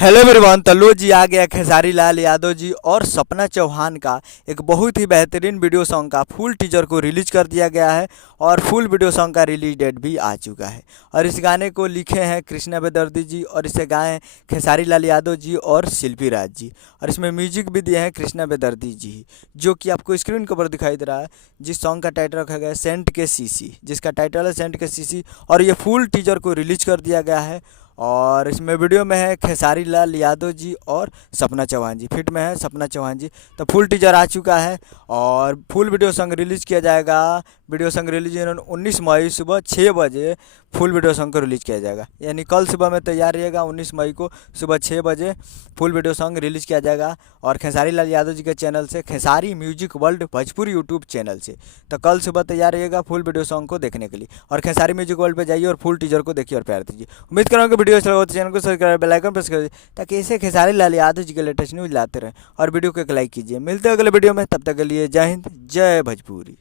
Hello everyone. तो लो जी आ गया खेसारी लाल यादव जी और सपना चौहान का एक बहुत ही बेहतरीन वीडियो सॉन्ग का फुल टीजर को रिलीज कर दिया गया है और फुल वीडियो सॉन्ग का रिलीज डेट भी आ चुका है। और इस गाने को लिखे हैं कृष्णा बेदर्दी जी और इसे गाए हैं खेसारी लाल यादव जी और शिल्पी राज जी। और इसमें म्यूजिक भी दिए हैं कृष्णा बेदर्दी जी, जो कि आपको स्क्रीन के ऊपर दिखाई दे रहा है। जिस सॉन्ग का टाइटल रखा गया है सेंट के सीसी, जिसका टाइटल है सेंट के सीसी। और ये फुल टीजर को रिलीज कर दिया गया है। और इसमें वीडियो में है खेसारी लाल यादव जी और सपना चौहान जी, फिट में है सपना चौहान जी। तो फुल टीजर आ चुका है और फुल वीडियो सॉन्ग रिलीज़ किया जाएगा। वीडियो सॉन्ग रिलीज 19 मई सुबह 6 बजे फुल वीडियो सॉन्ग को रिलीज़ किया जाएगा, यानी कल सुबह में तैयार रहिएगा। 19 मई को सुबह 6 बजे फुल वीडियो सॉन्ग रिलीज़ किया जाएगा और खेसारी लाल यादव जी के चैनल से, Khesari music world Bhojpuri YouTube channel से। तो कल सुबह तैयार रहिएगा फुल वीडियो सॉन्ग को देखने के लिए। और खेसारी म्यूजिक वर्ल्ड पे जाइए और फुल टीजर को देखिए और प्यार दीजिए। उम्मीद करूँगा कि वीडियो अच्छा लगा तो चैनल को सब्सक्राइब, बेल आइकन प्रेस कर दीजिए ताकि ऐसे खेसारी लाल यादव जी के लेटेस्ट न्यूज़ लाते रहें। और वीडियो को एक लाइक कीजिए। मिलते हैं अगले वीडियो में, तब तक के लिए जय हिंद, जय भोजपुरी।